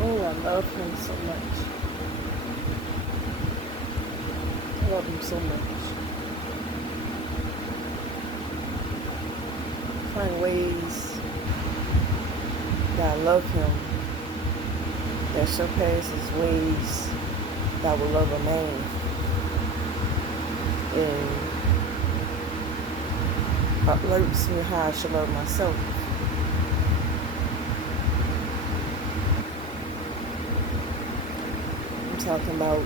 Oh, I love him so much. I love him so much. Find ways that I love him that surpasses ways that will love a man. And alerts me how I should love myself. I'm talking about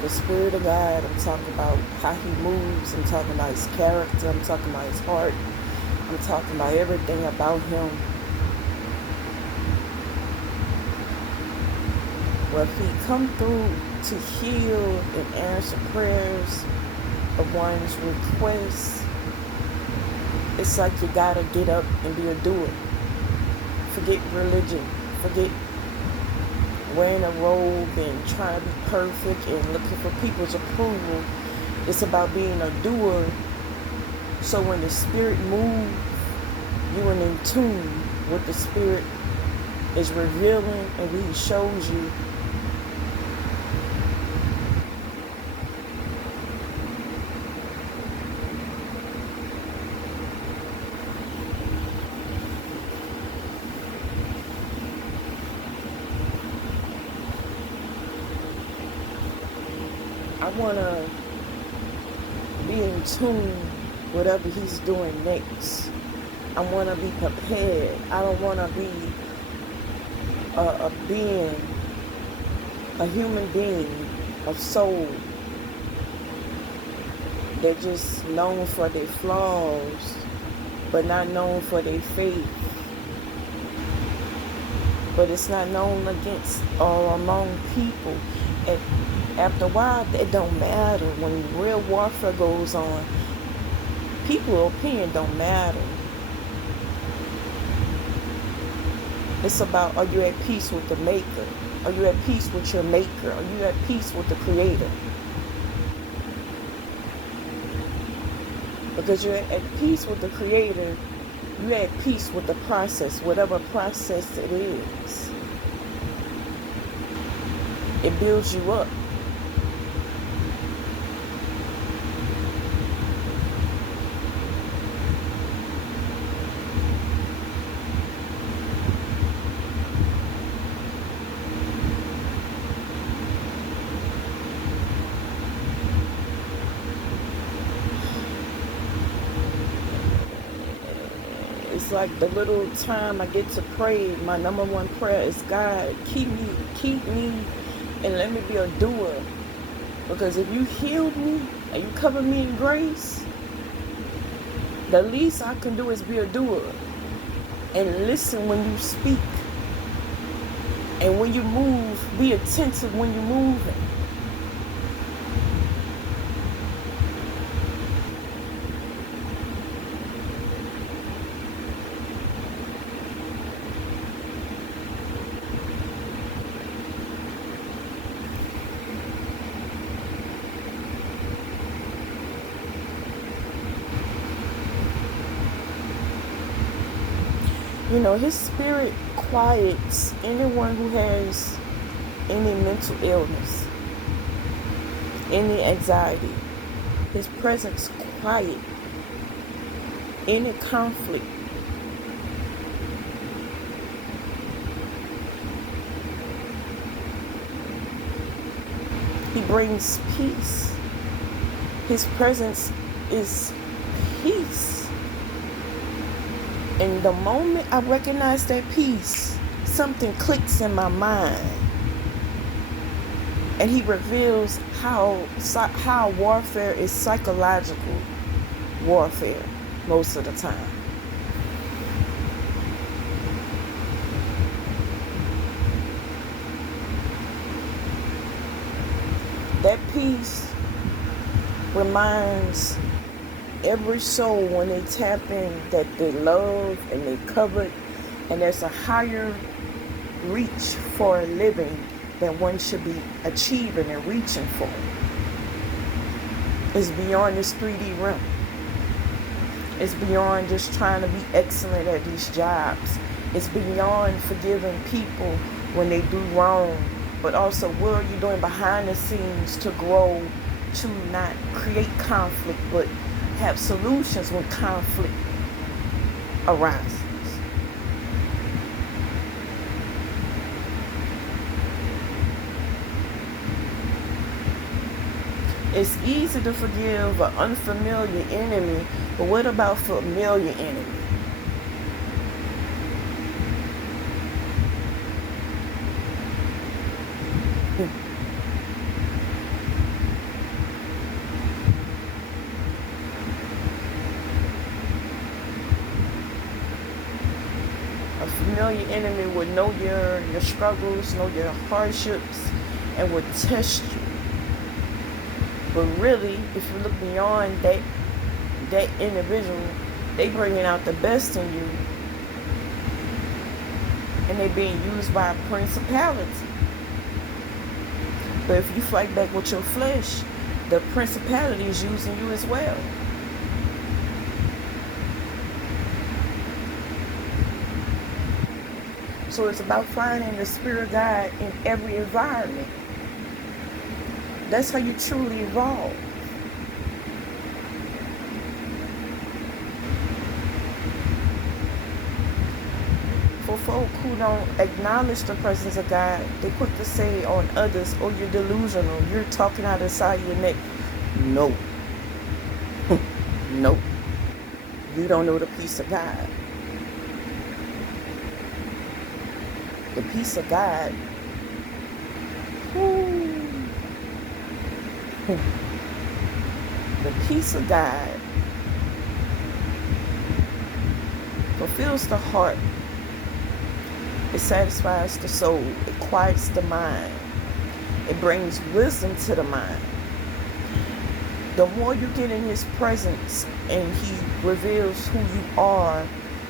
the Spirit of God. I'm talking about how he moves. I'm talking about his character. I'm talking about his heart. I'm talking about everything about him. Well, if he come through to heal and answer prayers of one's requests, it's like you gotta get up and be a doer. Forget religion. Forget wearing a robe and trying to be perfect and looking for people's approval. It's about being a doer. So when the Spirit moves, you are in tune with the Spirit is revealing and he shows you. I want to be in tune with whatever he's doing next. I want to be prepared. I don't want to be a being, a human being of soul. They're just known for their flaws, but not known for their faith. But it's not known against or among people. And after a while, it don't matter. When real warfare goes on, people's opinion don't matter. It's about, are you at peace with the Maker? Are you at peace with your Maker? Are you at peace with the Creator? Because you're at peace with the Creator, you're at peace with the process, whatever process it is. It builds you up. It's like the little time I get to pray, my number one prayer is, God, keep me, and let me be a doer. Because if you healed me and you covered me in grace, the least I can do is be a doer. And listen when you speak. And when you move, be attentive when you're moving. You know, his spirit quiets anyone who has any mental illness, any anxiety. His presence quiet any conflict. He brings peace. His presence is peace. And the moment I recognize that peace, something clicks in my mind. And he reveals how warfare is psychological warfare most of the time. That peace reminds every soul when they tap in that they love and they covered, and there's a higher reach for a living that one should be achieving and reaching for. It's beyond this 3D realm. It's beyond just trying to be excellent at these jobs. It's beyond forgiving people when they do wrong. But also, what are you doing behind the scenes to grow, to not create conflict, but have solutions when conflict arises? It's easy to forgive an unfamiliar enemy, but what about familiar enemy? A familiar enemy would know your struggles, know your hardships, and would test you. But really, if you look beyond that individual, they bringing out the best in you, and they being used by a principality. But if you fight back with your flesh, the principality is using you as well. So it's about finding the Spirit of God in every environment. That's how you truly evolve. For folk who don't acknowledge the presence of God, they quick to say on others, oh, you're delusional, you're talking out of the side of your neck. No. No. You don't know the peace of God. The peace of God. The peace of God fulfills the heart. It satisfies the soul. It quiets the mind. It brings wisdom to the mind. The more you get in His presence and He reveals who you are,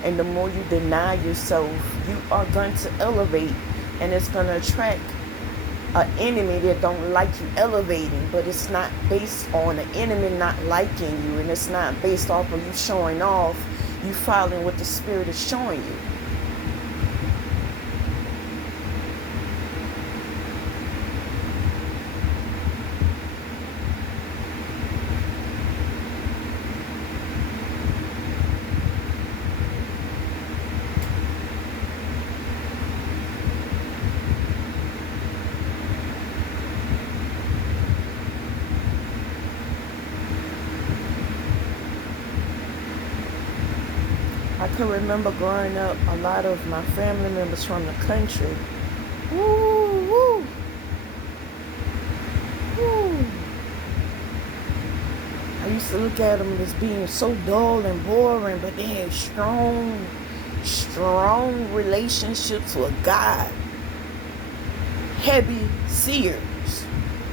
and the more you deny yourself, you are going to elevate, and it's going to attract an enemy that don't like you elevating. But it's not based on the enemy not liking you, and it's not based off of you showing off. You following what the Spirit is showing you. I can remember growing up, a lot of my family members from the country, woo, woo, woo. I used to look at them as being so dull and boring, but they had strong relationships with God. Heavy seers.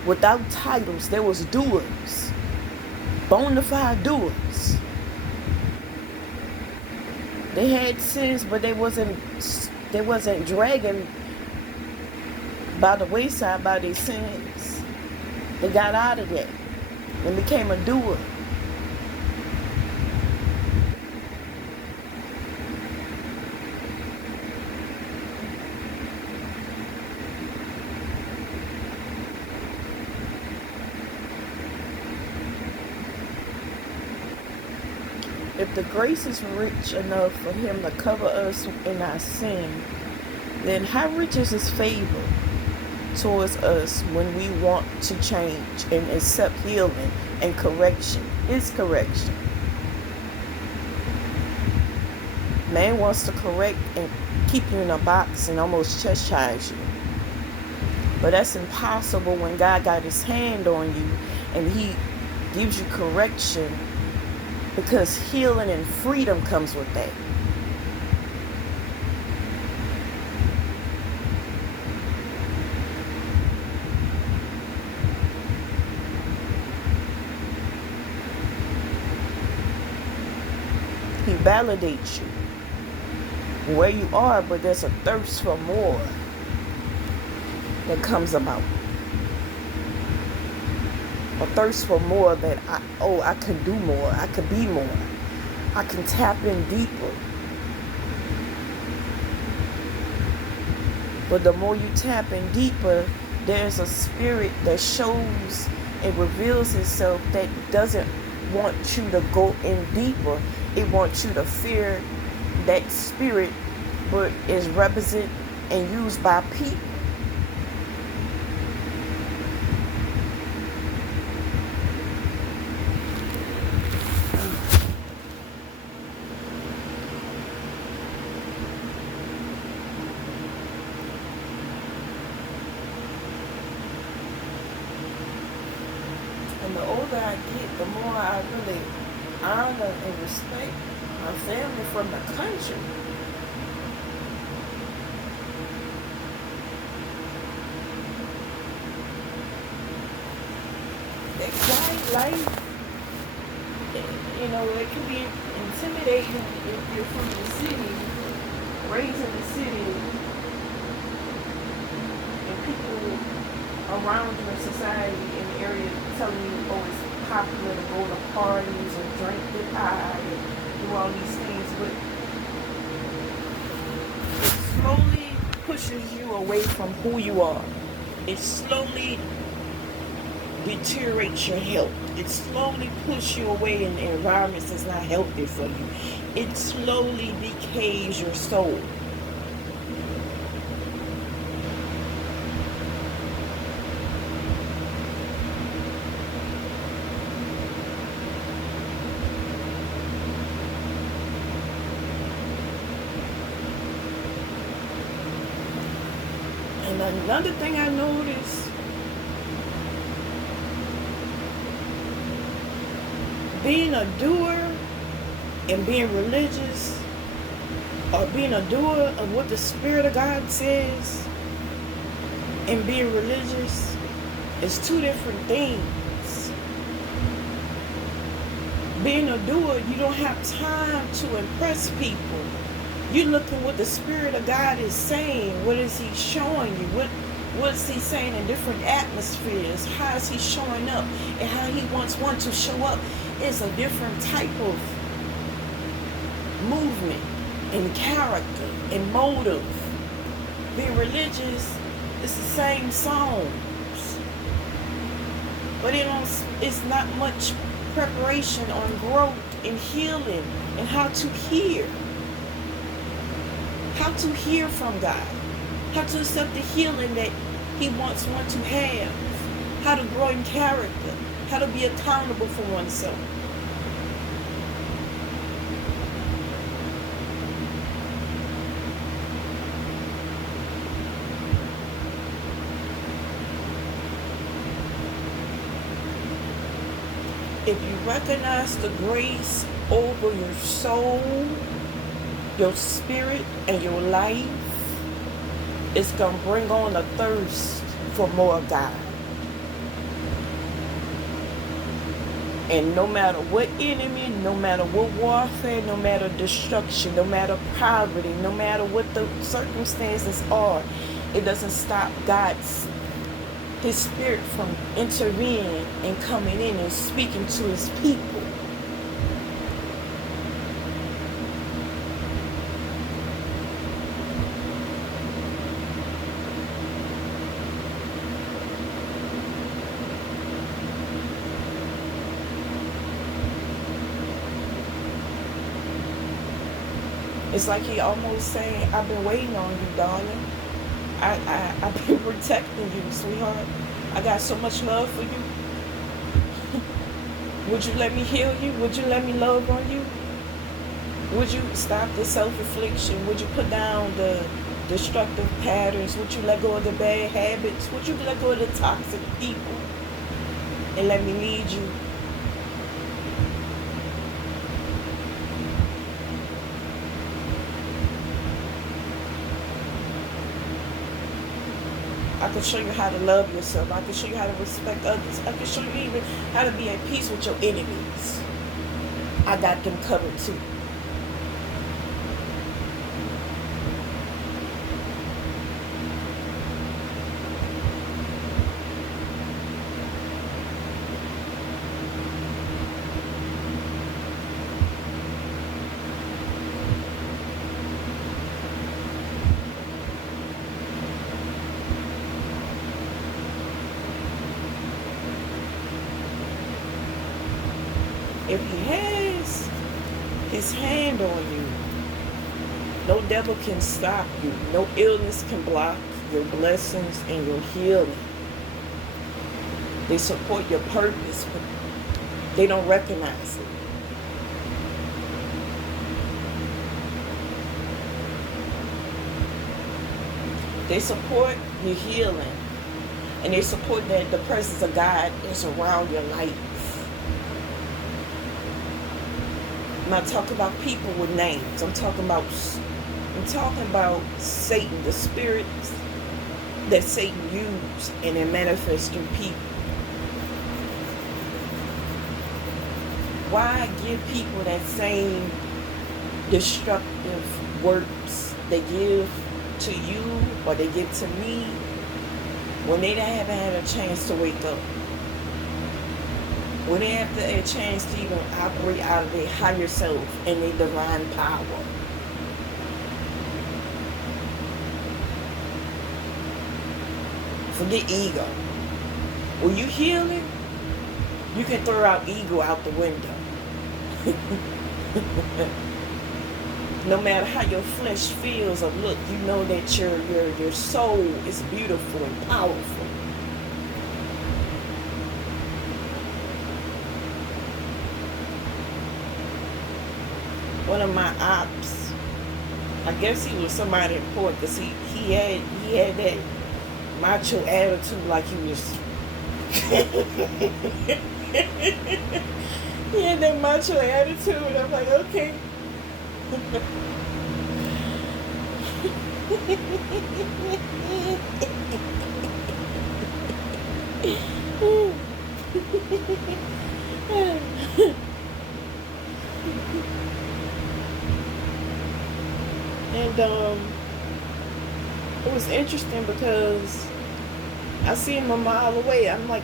Without titles, there was doers. Bona fide doers. They had sins, but they wasn't dragging by the wayside by their sins. They got out of that and became a doer. If the grace is rich enough for Him to cover us in our sin, then how rich is His favor towards us when we want to change and accept healing and correction, His correction? Man wants to correct and keep you in a box and almost chastise you. But that's impossible when God got His hand on you and He gives you correction, because healing and freedom comes with that. He validates you where you are, but there's a thirst for more that comes about. A thirst for more, that I can do more, I could be more, I can tap in deeper. But the more you tap in deeper, there's a spirit that shows and reveals itself that doesn't want you to go in deeper. It wants you to fear that spirit, but is represented and used by people. And the older I get, the more I really honor and respect my family from the country. That quiet life, it can be intimidating if you're from the city, raised in the city, and people around you in society in the area telling you, oh, it's popular to go to parties and drink the pie and do all these things, but it slowly pushes you away from who you are. It slowly deteriorates your health. It slowly pushes you away in environments that's not healthy for you. It slowly decays your soul. And another thing I noticed, being a doer and being religious, or being a doer of what the Spirit of God says and being religious, is two different things. Being a doer, you don't have time to impress people. You're looking what the Spirit of God is saying. What is He showing you? What is He saying in different atmospheres? How is He showing up? And how He wants one to show up is a different type of movement and character and motive. Being religious is the same songs, but it's not much preparation on growth and healing and how to hear. How to hear from God, how to accept the healing that He wants one to have, how to grow in character, how to be accountable for oneself. If you recognize the grace over your soul, your spirit, and your life, it's going to bring on a thirst for more of God. And no matter what enemy, no matter what warfare, no matter destruction, no matter poverty, no matter what the circumstances are, it doesn't stop His Spirit from intervening and coming in and speaking to His people. It's like He almost saying, I've been waiting on you, darling. I've been protecting you, sweetheart. I got so much love for you. Would you let me heal you? Would you let me love on you? Would you stop the self-affliction? Would you put down the destructive patterns? Would you let go of the bad habits? Would you let go of the toxic people? And let me lead you? I can show you how to love yourself. I can show you how to respect others. I can show you even how to be at peace with your enemies. I got them covered too. his hand on you. No devil can stop you. No illness can block your blessings and your healing. They support your purpose, but they don't recognize it. They support your healing, and they support that the presence of God is around your life. I'm not talking about people with names. I'm talking about Satan, the spirits that Satan used and it manifests through people. Why give people that same destructive words they give to you or they give to me when they haven't had a chance to wake up? When they have a chance to even operate out of their higher self and their divine power. Forget ego. When you heal it, you can throw out ego out the window. No matter how your flesh feels or look, you know that your soul is beautiful and powerful. One of my ops, I guess he was somebody important because he had that macho attitude, like he was he had that macho attitude. I'm like, okay. And it was interesting because I see him a mile away. I'm like,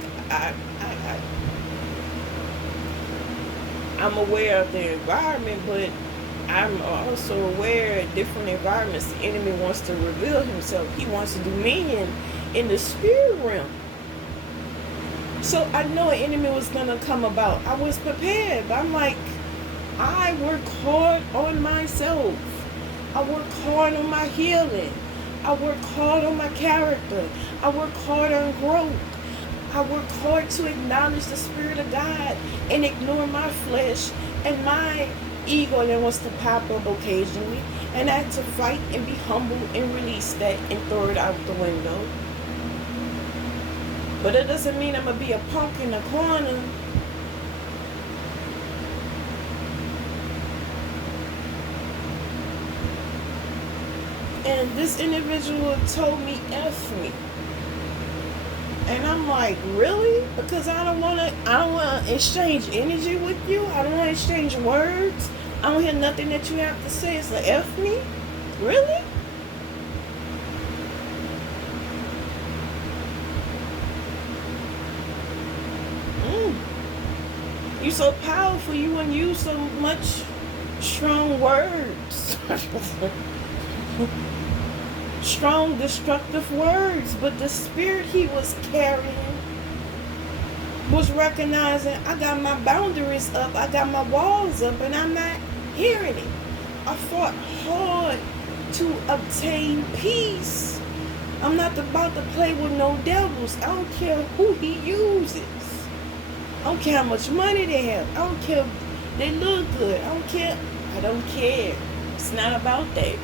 I'm aware of the environment, but I'm also aware of different environments. The enemy wants to reveal himself. He wants to dominion in the spirit realm. So I know an enemy was going to come about. I was prepared. I'm like, I work hard on myself. I work hard on my healing. I work hard on my character. I work hard on growth. I work hard to acknowledge the Spirit of God and ignore my flesh and my ego that wants to pop up occasionally. And I had to fight and be humble and release that and throw it out the window. But it doesn't mean I'm going to be a punk in the corner. And this individual told me F me. And I'm like, really? Because I don't want to exchange energy with you. I don't want to exchange words. I don't hear nothing that you have to say. It's like, F me? Really? You're so powerful. You wouldn't use so much strong words. Strong, destructive words, but the spirit he was carrying was recognizing I got my boundaries up, I got my walls up, and I'm not hearing it. I fought hard to obtain peace. I'm not about to play with no devils. I don't care who he uses. I don't care how much money they have. I don't care if they look good. I don't care. I don't care. It's not about that.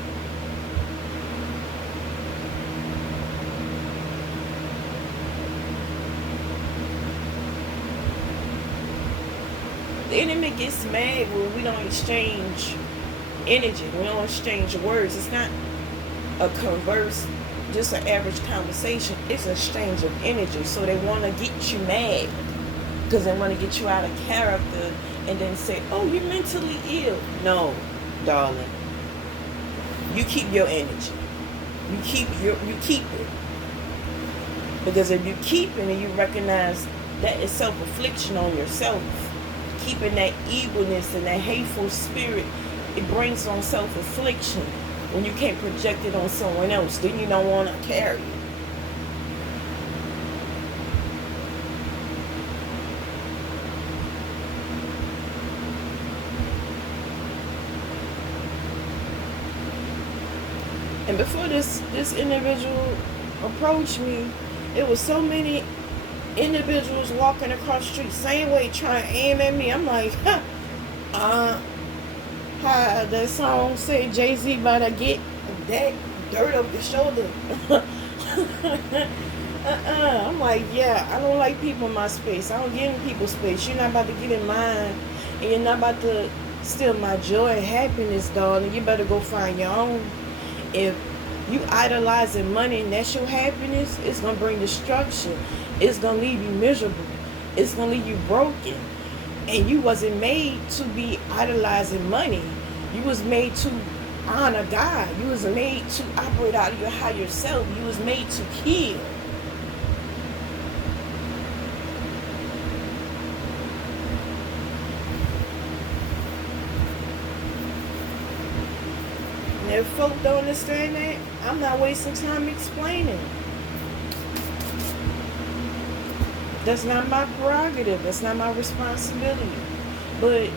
The enemy gets mad when we don't exchange energy. We don't exchange words. It's not a converse, just an average conversation. It's an exchange of energy. So they want to get you mad because they want to get you out of character and then say, oh, you're mentally ill. No, darling. You keep your energy. You keep it. Because if you keep it and you recognize that is self-affliction on yourself, keeping that evilness and that hateful spirit, it brings on self-affliction when you can't project it on someone else. Then you don't want to carry it. And before this individual approached me, it was so many individuals walking across the street, same way, trying to aim at me. I'm like, how that song say, Jay-Z about to get that dirt up your shoulder. I'm like, yeah, I don't like people in my space. I don't get in people's space. You're not about to get in mine, and you're not about to steal my joy and happiness, darling. You better go find your own. If you idolizing money and that's your happiness, it's gonna bring destruction. It's gonna leave you miserable. It's gonna leave you broken. And you wasn't made to be idolizing money. You was made to honor God. You was made to operate out of your higher self. You was made to heal. And if folk don't understand that, I'm not wasting time explaining. That's not my prerogative. That's not my responsibility. But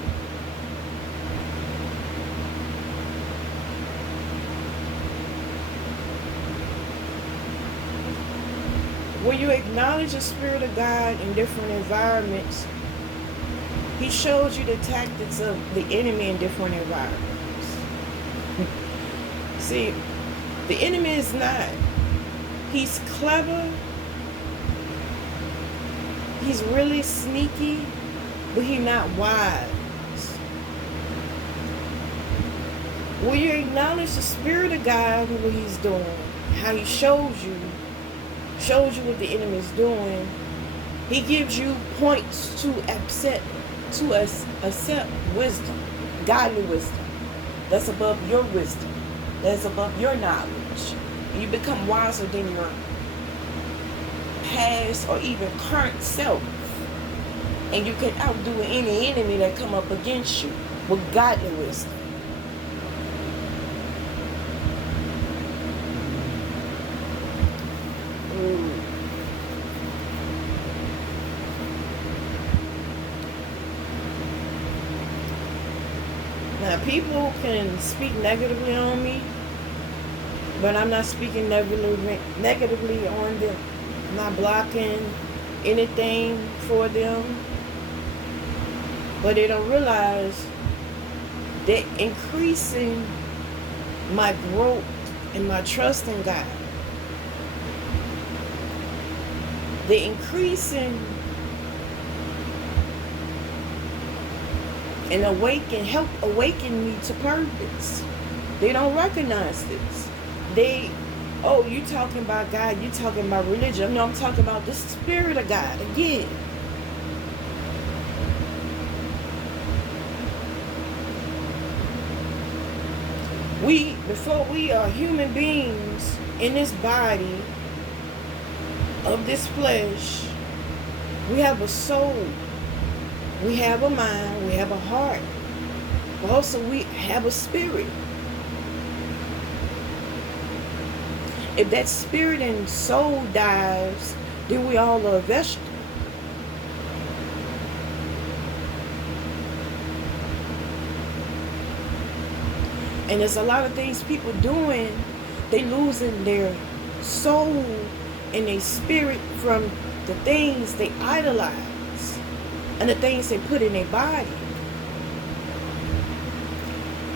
when you acknowledge the Spirit of God in different environments, He shows you the tactics of the enemy in different environments. See, the enemy is not, he's clever, he's really sneaky, but he's not wise. When you acknowledge the Spirit of God and what He's doing, how He shows you what the enemy is doing, He gives you points to accept wisdom, godly wisdom, that's above your wisdom, that's above your knowledge. You become wiser than your past or even current self, and you can outdo any enemy that come up against you with godly wisdom. Now, people can speak negatively on me, but I'm not speaking negatively on them. I'm not blocking anything for them. But they don't realize they're increasing my growth and my trust in God. They're increasing and help awaken me to purpose. They don't recognize this. You talking about God, you talking about religion. No, I'm talking about the Spirit of God again. Before we are human beings in this body of this flesh, we have a soul. We have a mind, we have a heart, but also we have a spirit. If that spirit and soul dies, then we all are a vegetable. And there's a lot of things people doing, they losing their soul and their spirit from the things they idolize and the things they put in their body.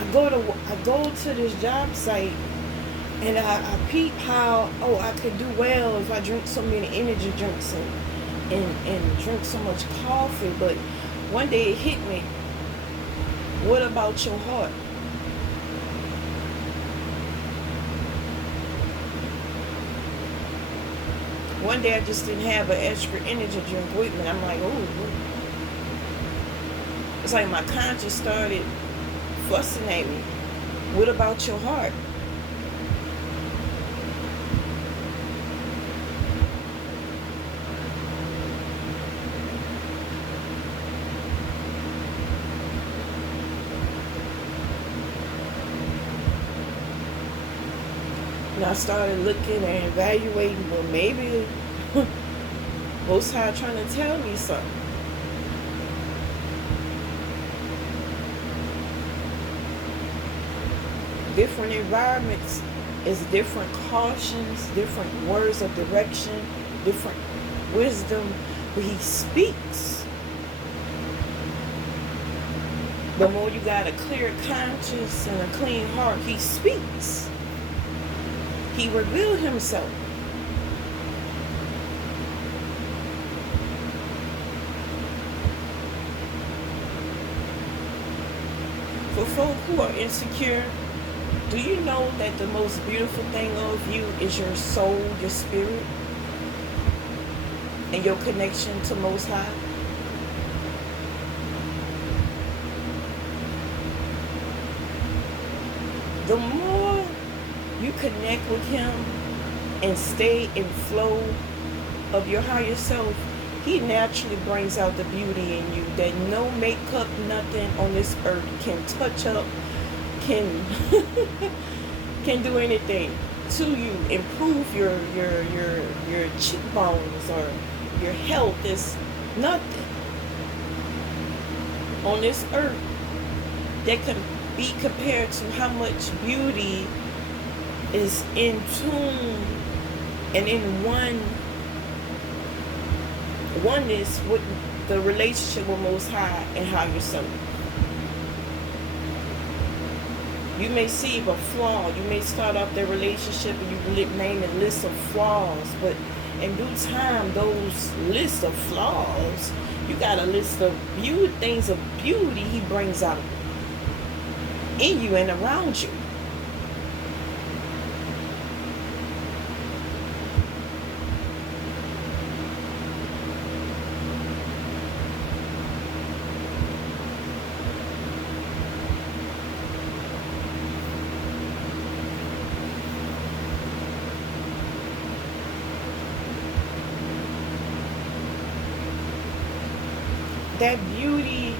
I go to this job site and I peep how, I could do well if I drink so many energy drinks and drink so much coffee. But one day it hit me, what about your heart? One day I just didn't have an extra energy drink with me. I'm like, it's like my conscience started fussing at me. What about your heart? And I started looking and evaluating, well, maybe Most High trying to tell me something. Different environments It's different cautions, different words of direction, different wisdom. But he speaks. The more you got a clear conscience and a clean heart, he speaks. He revealed himself. For folk who are insecure, do you know that the most beautiful thing of you is your soul, your spirit, and your connection to Most High? The more you connect with him and stay in flow of your higher self, he naturally brings out the beauty in you that no makeup, nothing on this earth can touch up, can can do anything to you. Improve your cheekbones or your health. Is nothing on this earth that can be compared to how much beauty is in tune and in oneness with the relationship with Most High and higher self. You may see a flaw. You may start off their relationship and you name a list of flaws, but in due time, those lists of flaws, you got a list of things of beauty he brings out in you and around you. That beauty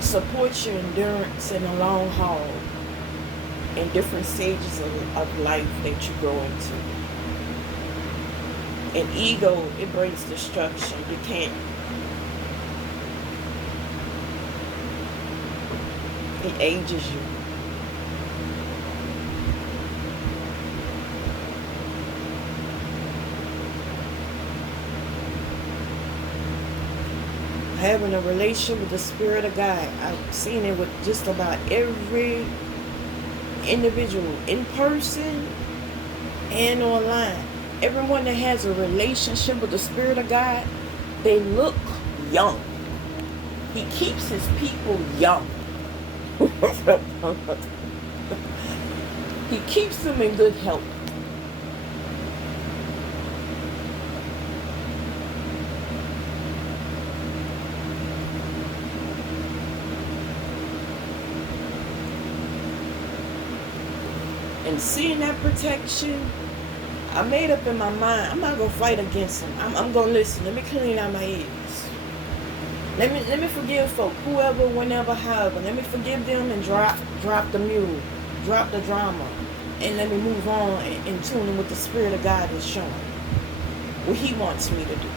supports your endurance in the long haul in different stages of life that you go into. And ego, it brings destruction. You can't. It ages you. Having a relationship with the Spirit of God, I've seen it with just about every individual, in person and online. Everyone that has a relationship with the Spirit of God, they look young. He keeps his people young. He keeps them in good health. And seeing that protection, I made up in my mind, I'm not going to fight against him. I'm going to listen. Let me clean out my ears. Let me forgive folk, whoever, whenever, however. Let me forgive them and drop the mule, drop the drama, and let me move on and tune in with the Spirit of God is showing what he wants me to do.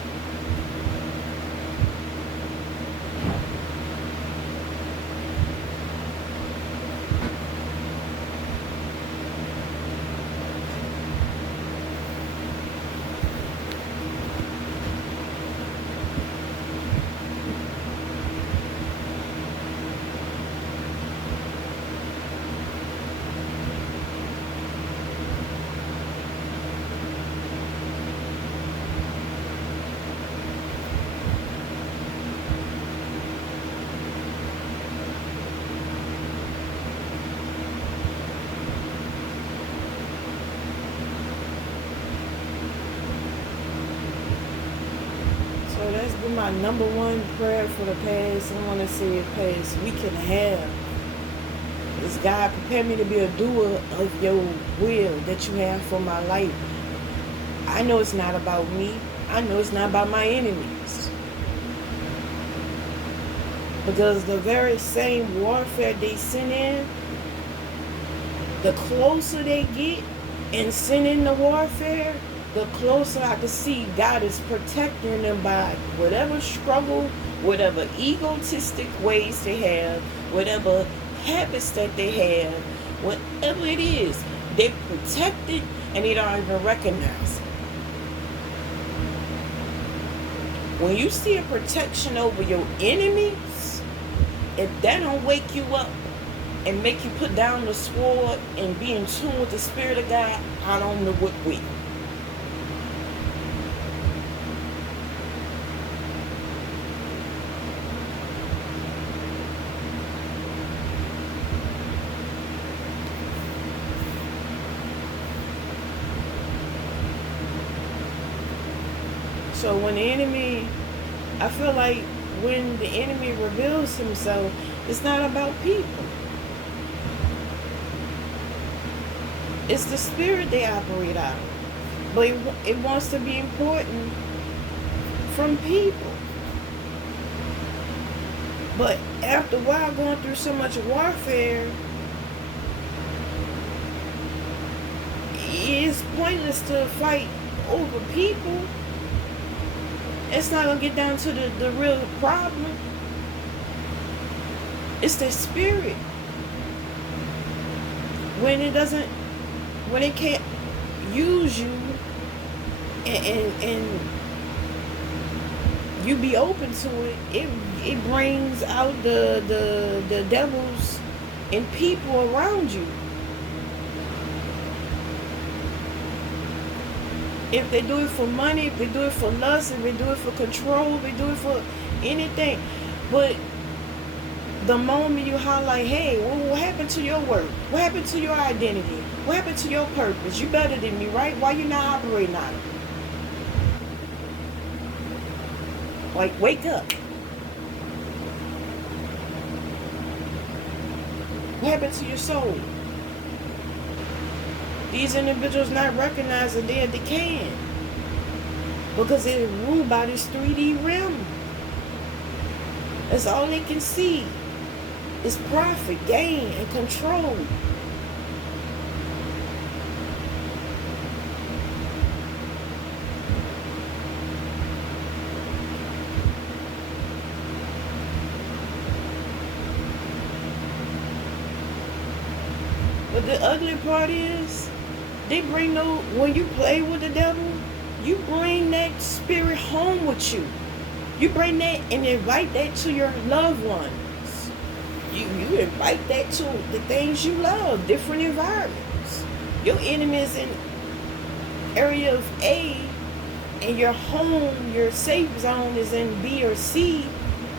So that's been my number one prayer for the past, I want to say it past week and a half. Is God prepare me to be a doer of your will that you have for my life. I know it's not about me. I know it's not about my enemies. Because the very same warfare they send in, the closer they get in sending the warfare, the closer I can see God is protecting them by whatever struggle, whatever egotistic ways they have, whatever habits that they have, whatever it is, they protect it and they don't even recognize it. When you see a protection over your enemies, if that don't wake you up and make you put down the sword and be in tune with the Spirit of God, I don't know what will. So when the enemy, I feel like when the enemy reveals himself, it's not about people. It's the spirit they operate out of. But it wants to be important from people. But after a while, going through so much warfare, it's pointless to fight over people. It's not going to get down to the real problem. It's the spirit. When it can't use you and you be open to it brings out the devils and people around you. If they do it for money, if they do it for lust, if they do it for control, if they do it for anything. But the moment you highlight, hey, what happened to your work? What happened to your identity? What happened to your purpose? You better than me, right? Why you not operating on it? Like, wake up. What happened to your soul? These individuals not recognizing they're decaying because they're ruled by this 3D realm. That's all they can see is profit, gain, and control. But the ugly part is, when you play with the devil, you bring that spirit home with you. You bring that and invite that to your loved ones. You invite that to the things you love, different environments. Your enemy is in area of A and your home, your safe zone is in B or C.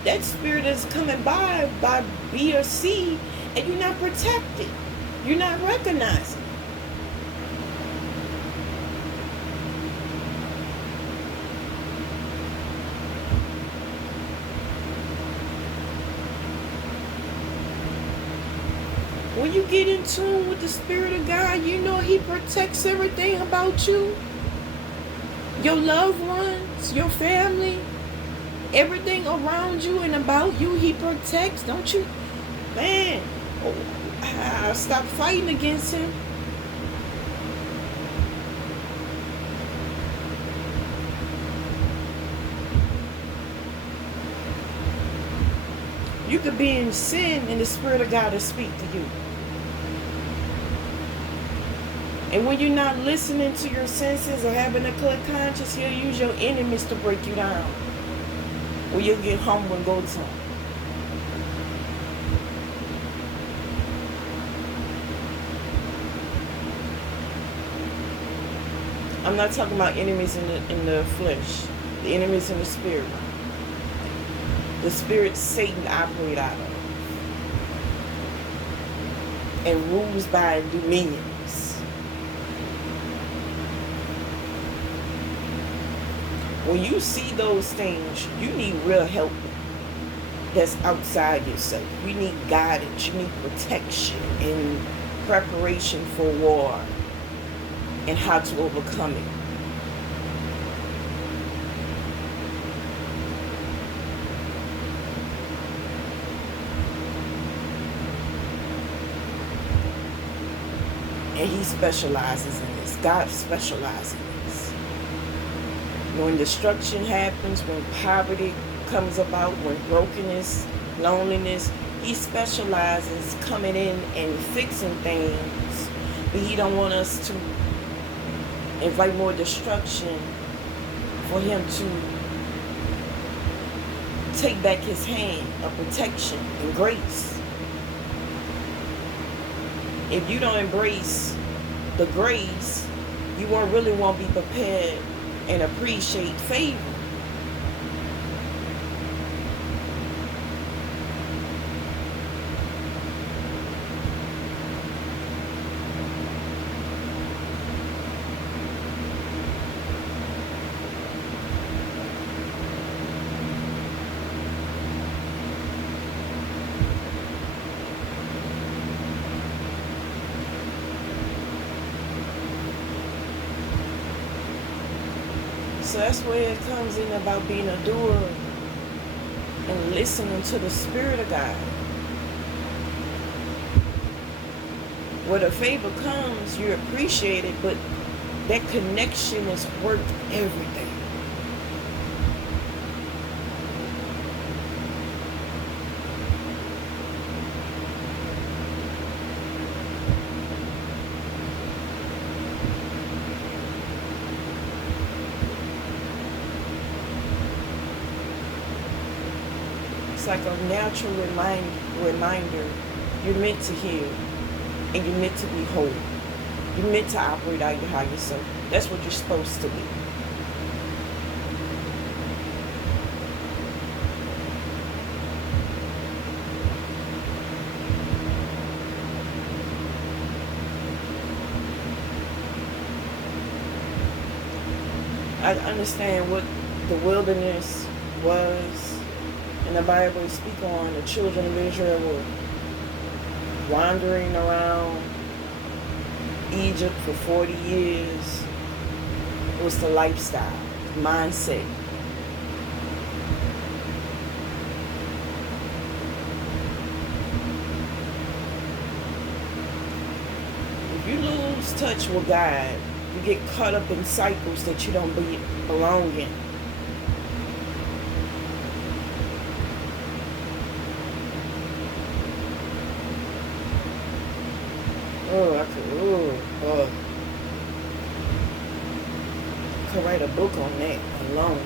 That spirit is coming by B or C and you're not protected. You're not recognizing. When you get in tune with the Spirit of God, you know He protects everything about you. Your loved ones, your family, everything around you and about you, He protects. Don't you? Man, I stopped fighting against him. You could be in sin and the Spirit of God will speak to you. And when you're not listening to your senses or having a clear conscience, He'll use your enemies to break you down. Or you'll get humble and go to Him. I'm not talking about enemies in the flesh. The enemies in the spirit. The spirit Satan operates out of. And rules by dominions. When you see those things, you need real help that's outside yourself. You need guidance. You need protection and preparation for war and how to overcome it. And He specializes in this. God specializes in this. When destruction happens, when poverty comes about, when brokenness, loneliness, He specializes coming in and fixing things, but he don't want us to invite more destruction for him to take back his hand of protection and grace. If you don't embrace the grace, you won't really want to be prepared and appreciate favor. So that's where it comes in about being a doer and listening to the Spirit of God. Where the favor comes, you appreciate it, but that connection is worth everything. It's like a natural reminder. You're meant to heal, and you're meant to be whole. You're meant to operate out your higher self. That's what you're supposed to be. I understand what the wilderness was. In the Bible, we speak on the children of Israel were wandering around Egypt for 40 years. It was the lifestyle, mindset. If you lose touch with God, you get caught up in cycles that you don't belong in. I could write a book on that alone.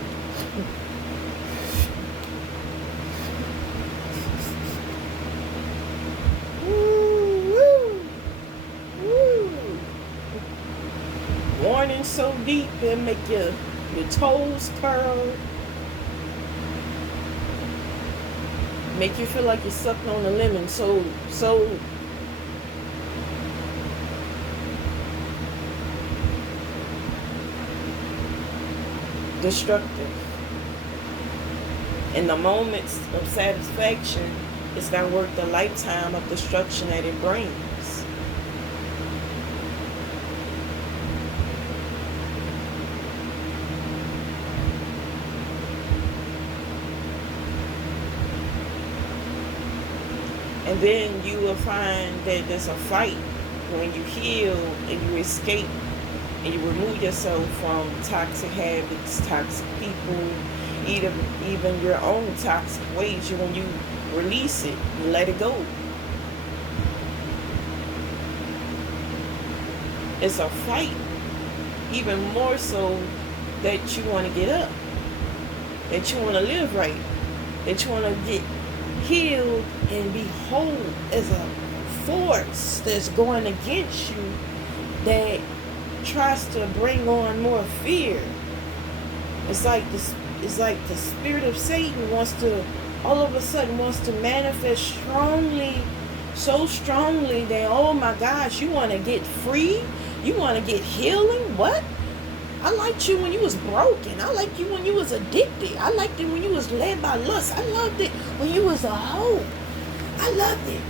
Warning so deep it make your toes curl. Make you feel like you're sucking on a lemon. So destructive. In the moments of satisfaction, it's not worth the lifetime of destruction that it brings. And then you will find that there's a fight when you heal and you escape and you remove yourself from toxic habits, toxic people, even your own toxic ways. When you release it, you let it go. It's a fight, even more so that you want to get up, that you want to live right, that you want to get healed and be whole. As a force that's going against you that tries to bring on more fear. It's like the spirit of Satan wants to all of a sudden wants to manifest strongly, so strongly that, oh my gosh, you want to get free, you want to get healing. What? I liked you when you was broken. I liked you when you was addicted. I liked it when you was led by lust. I loved it when you was a hoe. I loved it.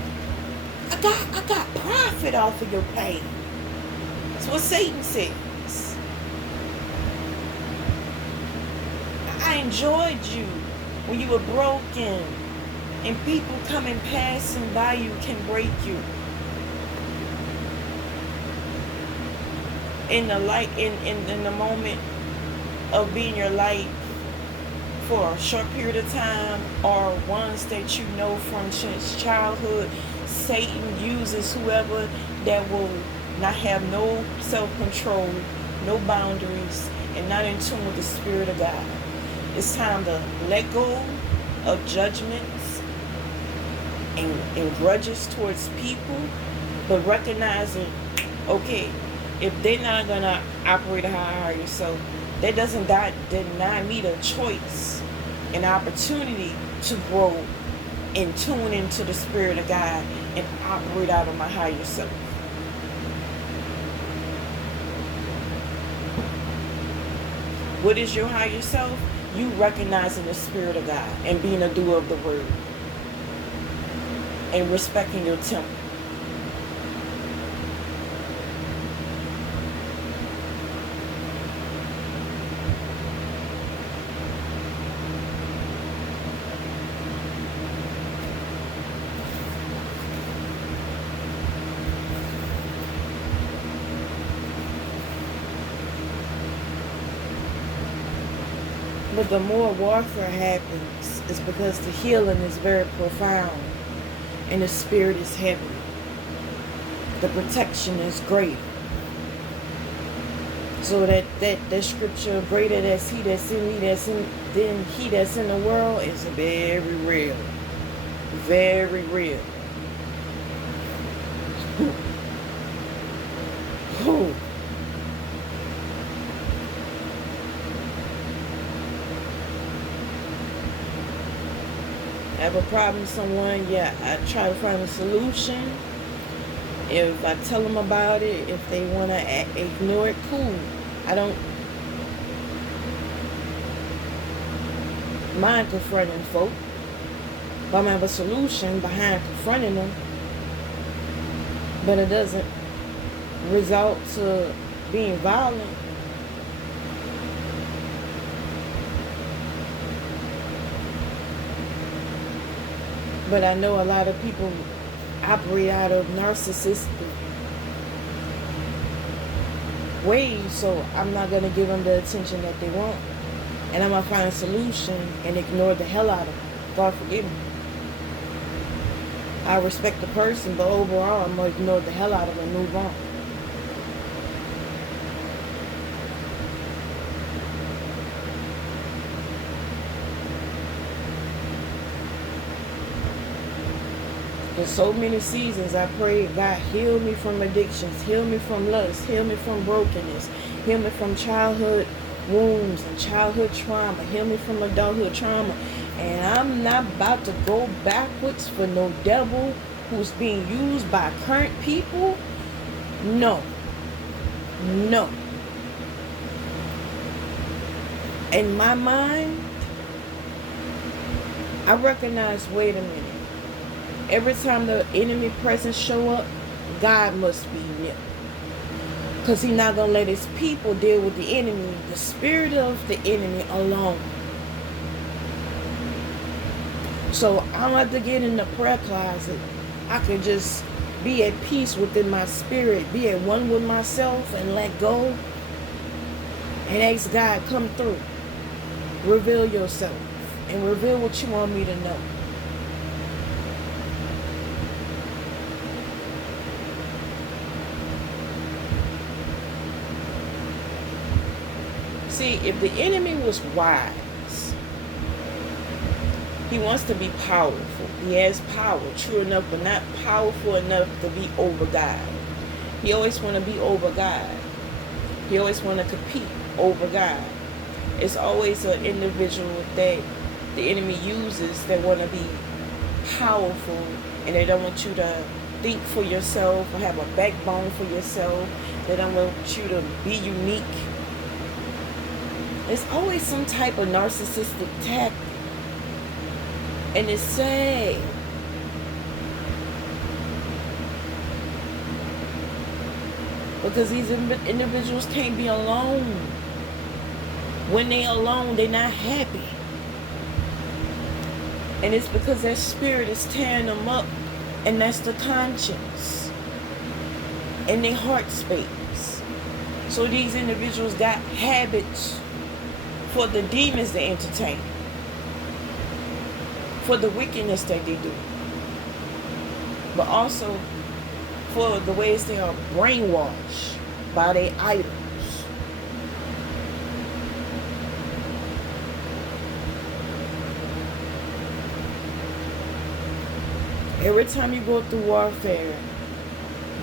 I got profit off of your pain. That's what Satan says. I enjoyed you when you were broken, and people coming passing by you can break you. In the light, in the moment of being your light for a short period of time or ones that you know from since childhood. Satan uses whoever that will not have no self-control, no boundaries, and not in tune with the Spirit of God. It's time to let go of judgments and grudges towards people, but recognizing, okay, if they're not going to operate a higher self, that doesn't deny me the choice and opportunity to grow and tune into the Spirit of God and operate out of my higher self. What is your higher self? You recognizing the Spirit of God and being a doer of the word and respecting your temple. But the more warfare happens, it's because the healing is very profound and the spirit is heavy. The protection is great. So that scripture, greater that's he that's in me than he that's in the world, is very real. Very real. Whew. Have a problem with someone, yeah, I try to find a solution. If I tell them about it, if they want to ignore it, cool. I don't mind confronting folk, but I'm going to have a solution behind confronting them. But it doesn't result to being violent. But I know a lot of people operate out of narcissistic ways, so I'm not going to give them the attention that they want. And I'm going to find a solution and ignore the hell out of them. God forgive me. I respect the person, but overall I'm going to ignore the hell out of them and move on. For so many seasons I prayed, God, heal me from addictions, heal me from lust, heal me from brokenness, heal me from childhood wounds and childhood trauma, heal me from adulthood trauma. And I'm not about to go backwards for no devil who's being used by current people. No. No. In my mind, I recognize, wait a minute. Every time the enemy presence show up, God must be near. Because he's not going to let his people deal with the enemy, the spirit of the enemy alone. So I don't have to get in the prayer closet. I can just be at peace within my spirit, be at one with myself and let go. And ask God, come through. Reveal yourself. And reveal what you want me to know. See, if the enemy was wise, he wants to be powerful. He has power, true enough, but not powerful enough to be over God. He always want to be over God. He always want to compete over God. It's always an individual that the enemy uses that want to be powerful, and they don't want you to think for yourself or have a backbone for yourself. They don't want you to be unique. It's always some type of narcissistic tactic. And it's sad. Because these individuals can't be alone. When they're alone, they're not happy. And it's because their spirit is tearing them up. And that's the conscience. And their heart space. So these individuals got habits for the demons to entertain. for the wickedness that they do, but also for the ways they are brainwashed by their idols. Every time you go through warfare,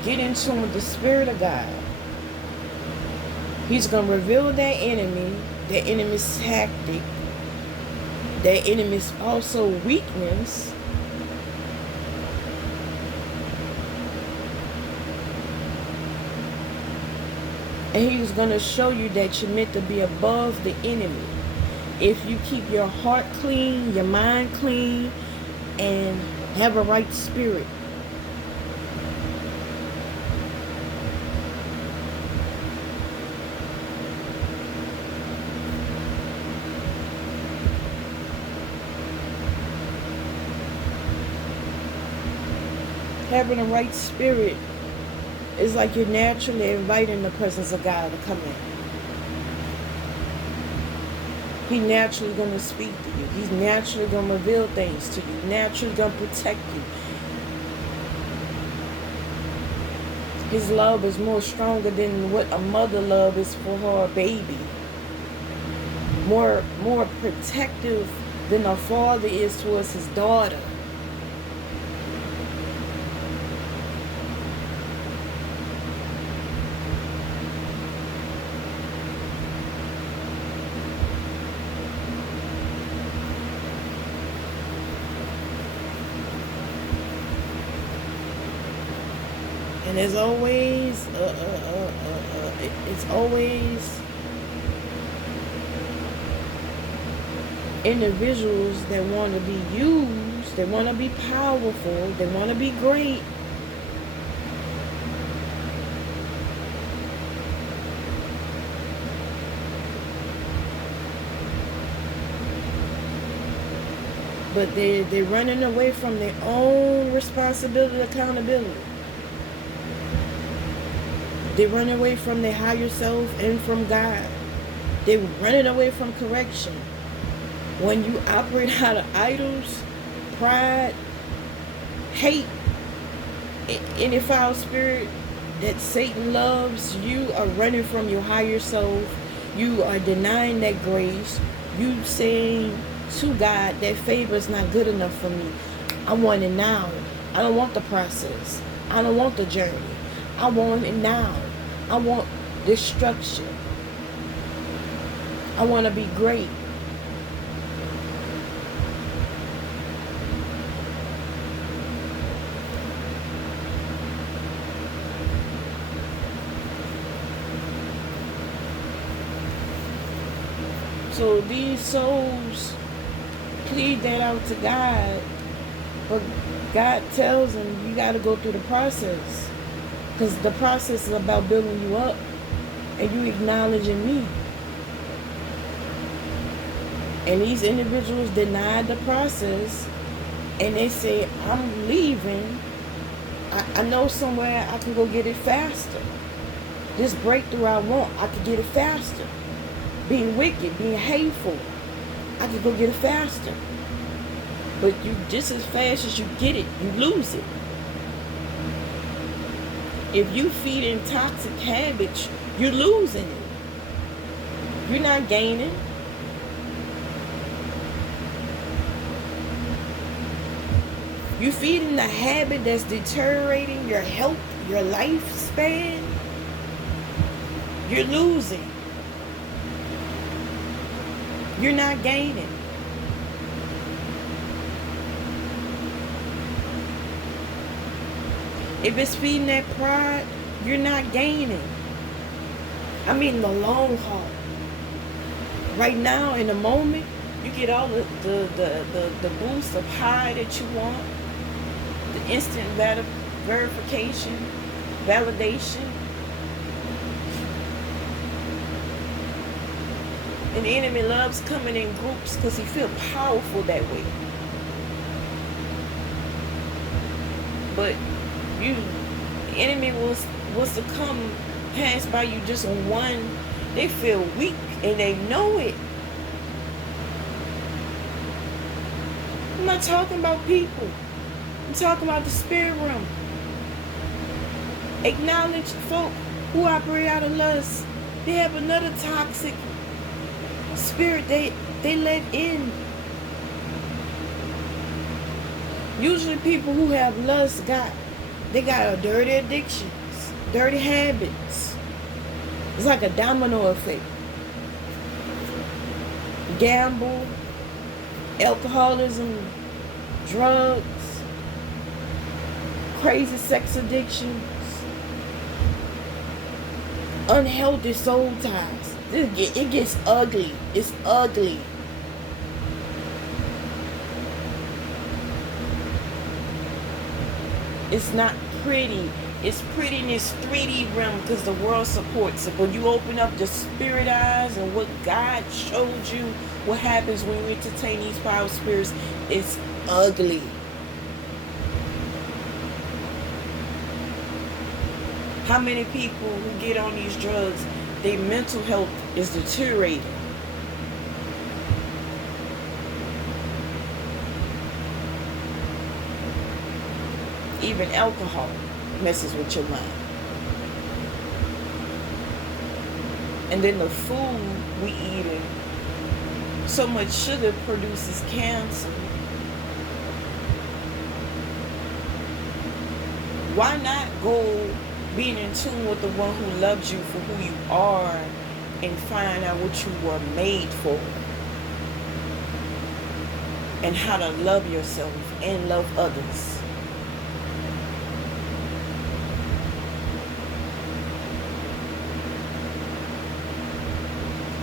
get in tune with the Spirit of God. He's going to reveal that enemy's tactic, that enemy's also weakness. And he's going to show you that you're meant to be above the enemy. If you keep your heart clean, your mind clean, and have a right spirit. Having a right spirit is like you're naturally inviting the presence of God to come in. He's naturally going to speak to you. He's naturally going to reveal things to you. Naturally going to protect you. His love is more stronger than what a mother love is for her baby. More protective than a father is towards his daughter. And there's always, it's always individuals that want to be used, they want to be powerful, they want to be great. But they're running away from their own responsibility, accountability. They run away from their higher self and from God. They're running away from correction. When you operate out of idols, pride, hate, any foul spirit that Satan loves, you are running from your higher self. You are denying that grace. You saying to God, that favor is not good enough for me. I want it now. I don't want the process. I don't want the journey. I want it now. I want destruction. I want to be great. So these souls plead that out to God, but God tells them you got to go through the process. Because the process is about building you up and you acknowledging me. And these individuals denied the process and they say, I'm leaving. I know somewhere I can go get it faster. This breakthrough I want, I can get it faster. Being wicked, being hateful, I can go get it faster. But you just as fast as you get it, you lose it. If you feed in toxic habits, you're losing it. You're not gaining. You feed in the habit that's deteriorating your health, your lifespan, you're losing. You're not gaining. If it's feeding that pride, you're not gaining. I mean the long haul. Right now, in the moment, you get all the boost of high that you want, the instant verification, validation. And the enemy loves coming in groups because he feels powerful that way. But the enemy was to come pass by you just on one. They feel weak and they know it. I'm not talking about people. I'm talking about the spirit realm. Acknowledge folk who operate out of lust. They have another toxic spirit they let in. Usually people who have lust got a dirty addictions, dirty habits. It's like a domino effect. Gamble, alcoholism, drugs, crazy sex addictions, unhealthy soul ties. It gets ugly. It's ugly. It's not pretty. It's pretty in this 3D realm because the world supports it. But you open up the spirit eyes and what God showed you, what happens when you entertain these foul spirits, it's ugly. How many people who get on these drugs, their mental health is deteriorating? Even alcohol messes with your mind. And then the food we eating, so much sugar produces cancer. Why not go being in tune with the one who loves you for who you are and find out what you were made for and how to love yourself and love others?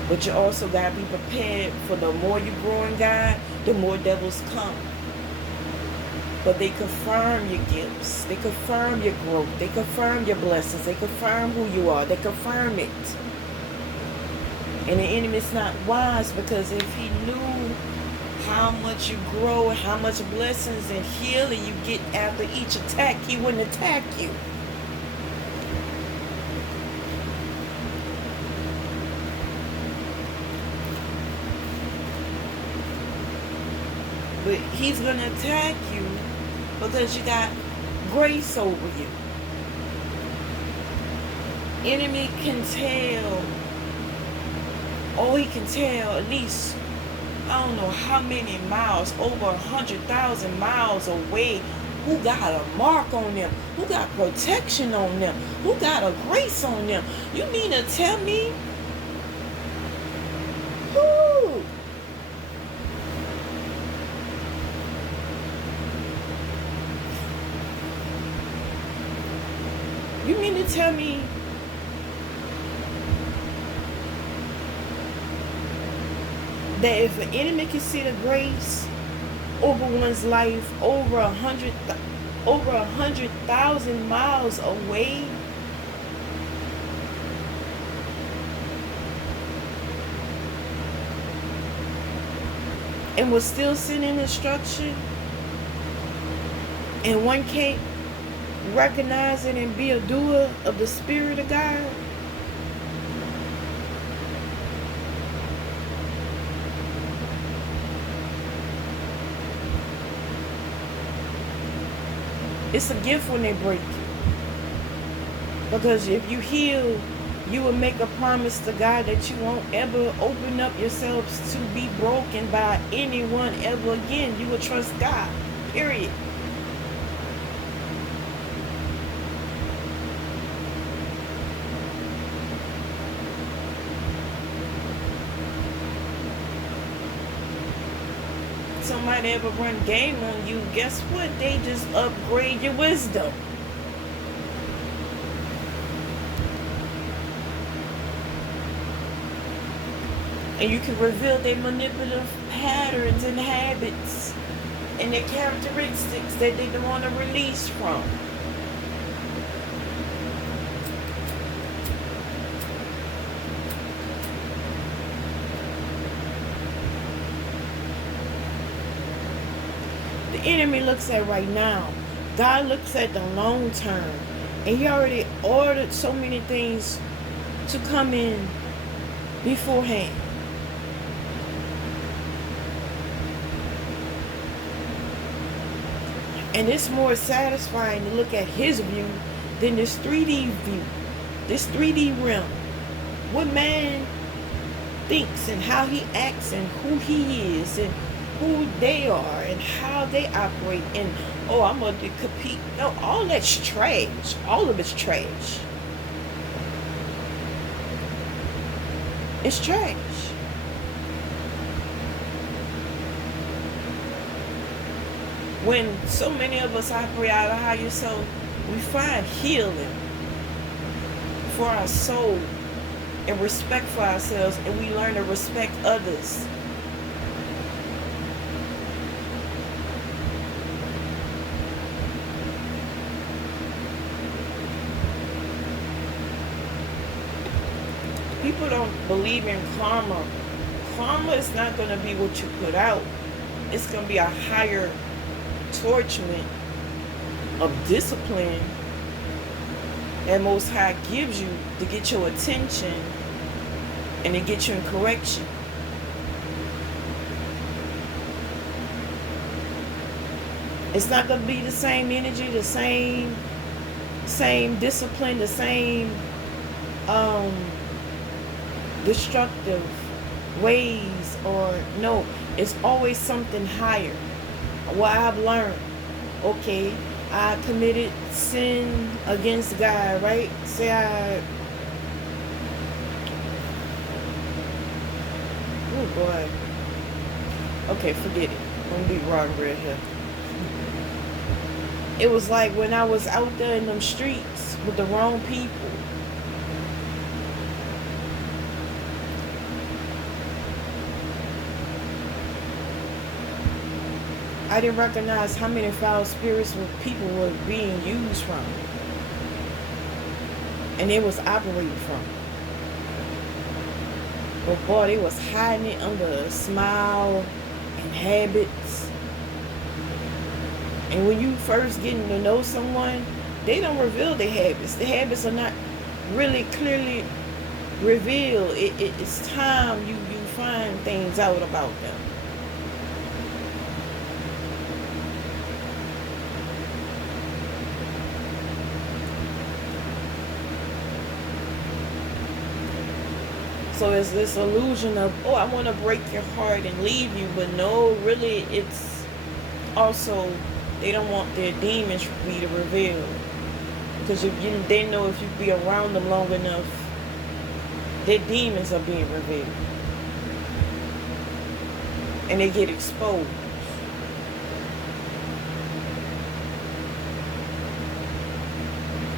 But you also got to be prepared for the more you grow in God, the more devils come. But they confirm your gifts. They confirm your growth. They confirm your blessings. They confirm who you are. They confirm it. And the enemy's not wise, because if he knew how much you grow and how much blessings and healing you get after each attack, he wouldn't attack you. But he's going to attack you because you got grace over you. Enemy can tell, he can tell at least, I don't know how many miles, over 100,000 miles away, who got a mark on them, who got protection on them, who got a grace on them. You mean to tell me? Whoo! You mean to tell me that if an enemy can see the grace over one's life over 100,000 miles away, and was still sending instruction, and one can't recognize it and be a doer of the Spirit of God? It's a gift when they break you. Because if you heal, you will make a promise to God that you won't ever open up yourselves to be broken by anyone ever again. You will trust God. Period. Somebody ever run game on you, guess what? They just upgrade your wisdom. And you can reveal their manipulative patterns and habits and their characteristics that they don't want to release from. The enemy looks at right now. God looks at the long term. And he already ordered so many things to come in beforehand. And it's more satisfying to look at his view than this 3D view, this 3D realm. What man thinks and how he acts and who he is and who they are and how they operate. And oh, I'm going to compete. No, all that's trash. All of it's trash. It's trash. When so many of us operate out of higher self, we find healing for our soul and respect for ourselves, and we learn to respect others. People don't believe in karma. Karma is not going to be what you put out. It's going to be a higher torchment of discipline that Most High gives you to get your attention and to get you in correction. It's not going to be the same energy, the same discipline, the same destructive ways, or no, it's always something higher. What I've learned, okay, I committed sin against God, right? Say oh boy. Okay, forget it. I'm gonna be wrong right here. It was like when I was out there in them streets with the wrong people. I didn't recognize how many foul spirits people were being used from. And they was operating from. But boy, they was hiding it under a smile and habits. And when you first getting to know someone, they don't reveal their habits. The habits are not really clearly revealed. It's time you find things out about them. So it's this illusion of, oh, I want to break your heart and leave you. But no, really, it's also, they don't want their demons to be revealed. Because they know if you be around them long enough, their demons are being revealed. And they get exposed.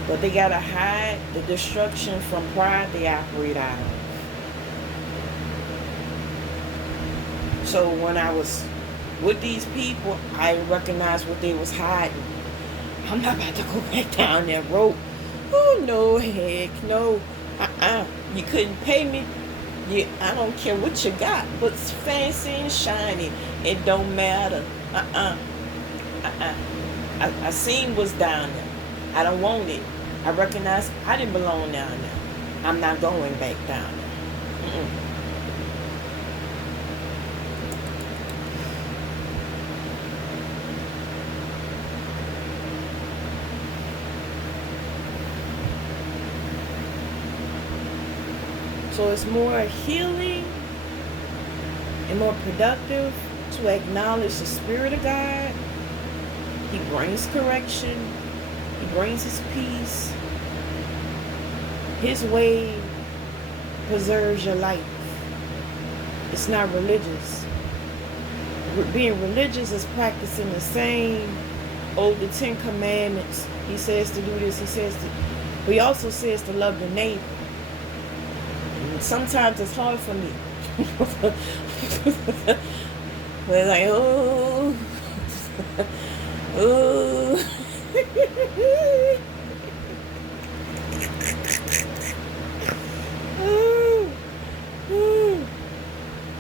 But they got to hide the destruction from pride they operate out of. So when I was with these people, I recognized what they was hiding. I'm not about to go back down that road. Oh, no, heck, no. You couldn't pay me. I don't care what you got, but it's fancy and shiny. It don't matter. I seen what's down there. I don't want it. I recognize I didn't belong down there. I'm not going back down there. So it's more healing and more productive to acknowledge the Spirit of God. He brings correction. He brings His peace. His way preserves your life. It's not religious. Being religious is practicing the same the 10 commandments. He says to do this. But He also says to love the neighbor. Sometimes it's hard for me. But it's like, oh.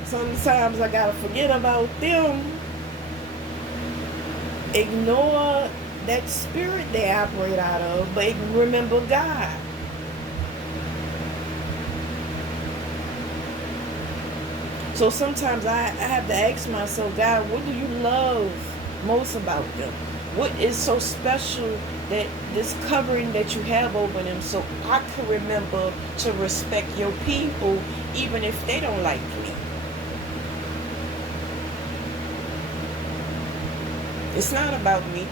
Sometimes I gotta forget about them. Ignore that spirit they operate out of, but remember God. So sometimes I have to ask myself, God, what do you love most about them? What is so special that this covering that you have over them, so I can remember to respect your people even if they don't like me? It's not about me.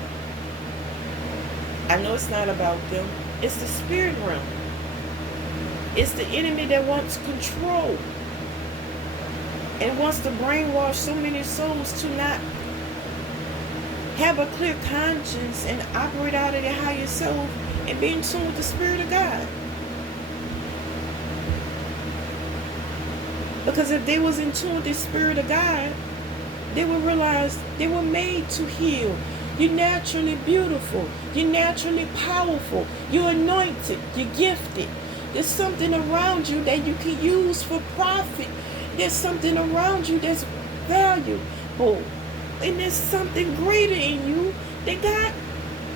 I know it's not about them. It's the spirit realm. It's the enemy that wants control and wants to brainwash so many souls to not have a clear conscience and operate out of their higher self and be in tune with the Spirit of God. Because if they was in tune with the Spirit of God, they would realize they were made to heal. You're naturally beautiful. You're naturally powerful. You're anointed. You're gifted. There's something around you that you can use for profit. There's something around you that's valuable. And there's something greater in you that God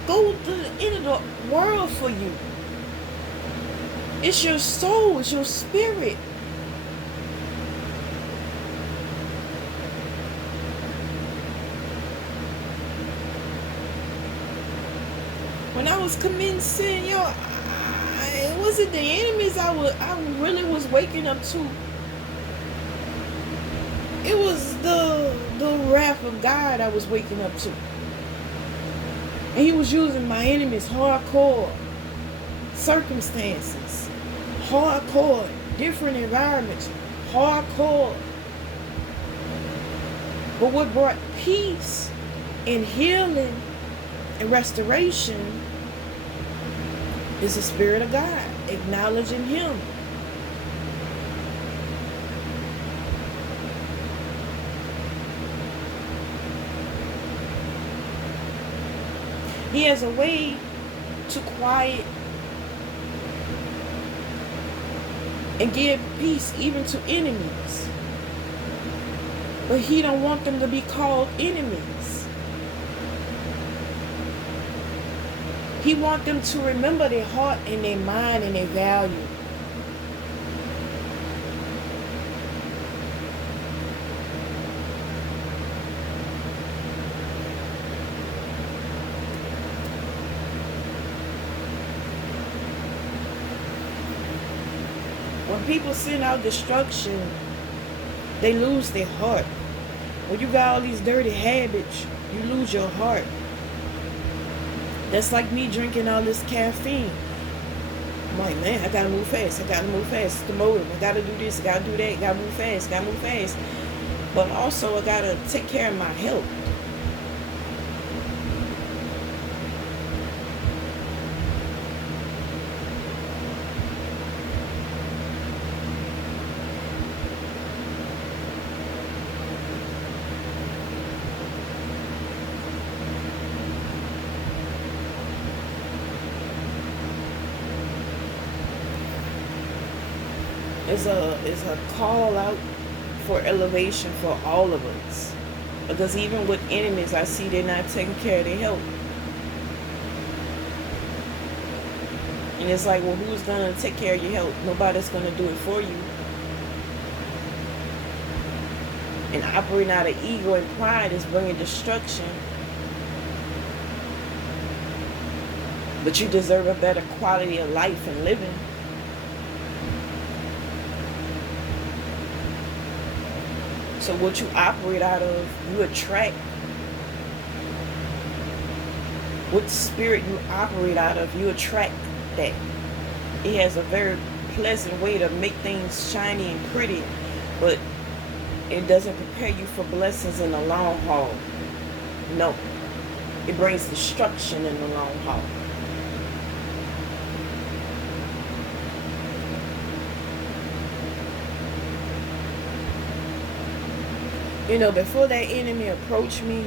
goes to the end of the world for you. It's your soul. It's your spirit. When I was committing sin, it wasn't the enemies I really was waking up to. It was the wrath of God I was waking up to. And he was using my enemies hardcore circumstances, hardcore different environments, hardcore. But what brought peace and healing and restoration is the Spirit of God, acknowledging him. He has a way to quiet and give peace even to enemies. But he don't want them to be called enemies. He wants them to remember their heart and their mind and their value. When people send out destruction, they lose their heart. When you got all these dirty habits, you lose your heart. That's like me drinking all this caffeine. I'm like, man, I gotta move fast. I gotta move fast. It's the motive. I gotta do this. I gotta do that. I gotta move fast. I gotta move fast. But also, I gotta take care of my health. Is a call out for elevation for all of us. Because even with enemies, I see they're not taking care of their health. And it's like, well, who's going to take care of your health? Nobody's going to do it for you. And operating out of ego and pride is bringing destruction. But you deserve a better quality of life and living. So what you operate out of, you attract. What spirit you operate out of, you attract that. It has a very pleasant way to make things shiny and pretty, but it doesn't prepare you for blessings in the long haul. No. It brings destruction in the long haul. You know, before that enemy approached me,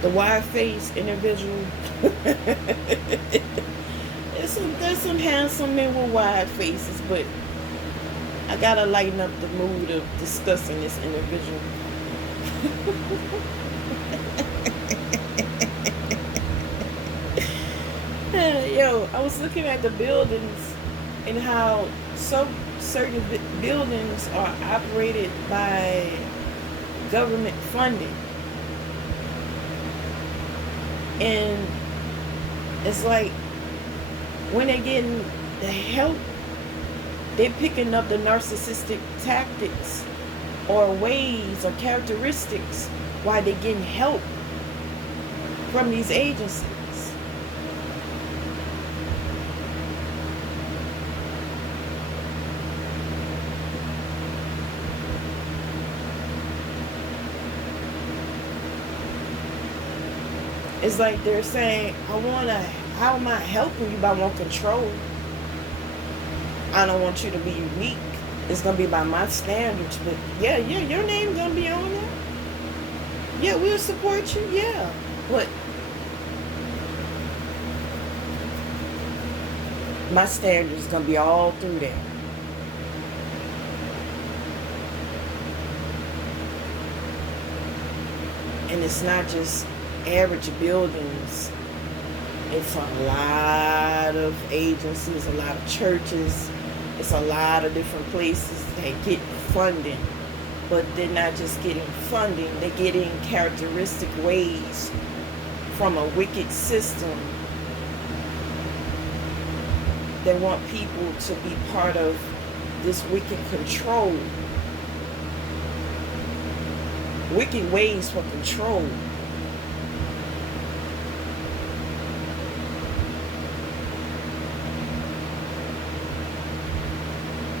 the wide-faced individual, there's some handsome men with wide faces, but I gotta lighten up the mood of discussing this individual. Yo, I was looking at the buildings and how some certain buildings are operated by government funding. And it's like when they getting the help, they're picking up the narcissistic tactics or ways or characteristics while they're getting help from these agencies. It's like they're saying, how am I helping you? But I want control. I don't want you to be unique. It's going to be by my standards. But yeah, your name's going to be on there. Yeah, we'll support you. Yeah. But my standards is going to be all through there. And it's not just average buildings. It's a lot of agencies, a lot of churches. It's a lot of different places that get funding. But they're not just getting funding, they're getting characteristic ways from a wicked system that want people to be part of this wicked control. Wicked ways for control.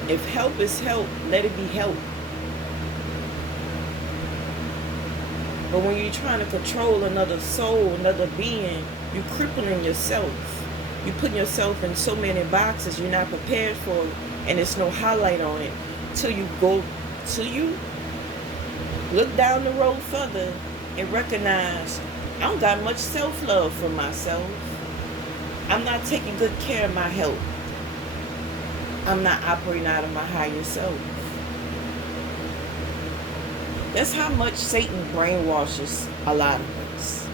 If help is help, let it be help. But when you're trying to control another soul, another being, you're crippling yourself. You're putting yourself in so many boxes you're not prepared for, and there's no highlight on it till you look down the road further and recognize I don't got much self-love for myself. I'm not taking good care of my health. I'm not operating out of my higher self. That's how much Satan brainwashes a lot of us.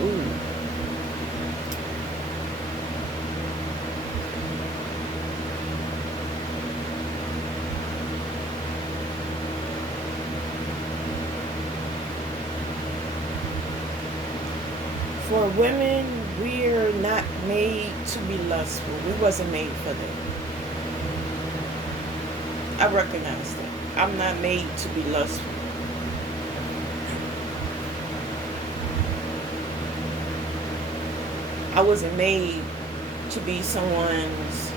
Ooh. For women, we're not made to be lustful. We wasn't made for that. I recognize that. I'm not made to be lustful. I wasn't made to be someone's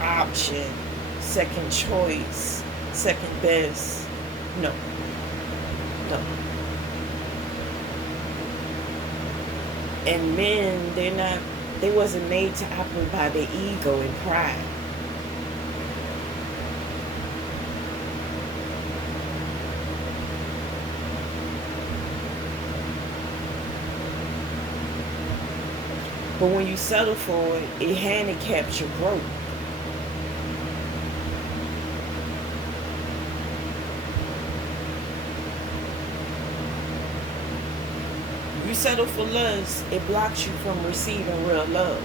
option, second choice, second best. No. No. And men, they wasn't made to operate by their ego and pride. But when you settle for it, it handicaps your growth. You settle for lust, it blocks you from receiving real love.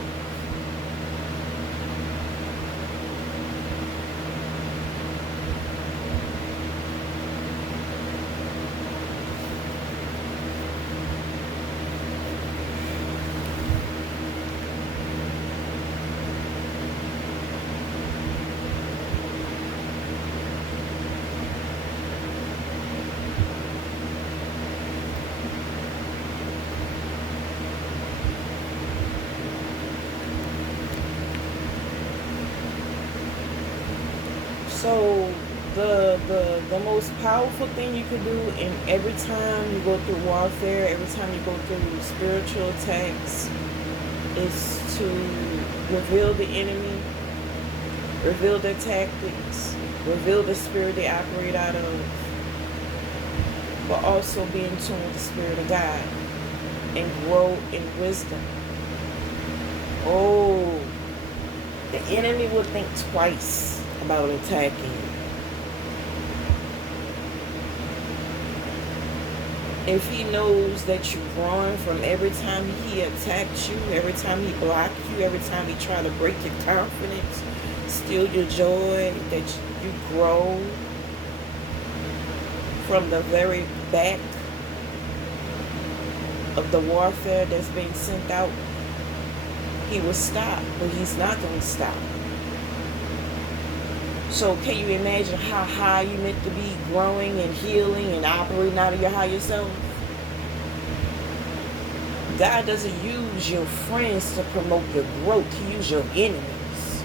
So the most powerful thing you can do, and every time you go through warfare, every time you go through spiritual attacks, is to reveal the enemy, reveal their tactics, reveal the spirit they operate out of, but also be in tune with the Spirit of God. and grow in wisdom. Oh, the enemy will think twice about attacking you. If he knows that you're growing from every time he attacks you, every time he blocks you, every time he tries to break your confidence, steal your joy, that you grow from the very back of the warfare that's being sent out, he will stop, but he's not going to stop. So can you imagine how high you meant to be, growing and healing and operating out of your higher self? God doesn't use your friends to promote your growth. He uses your enemies.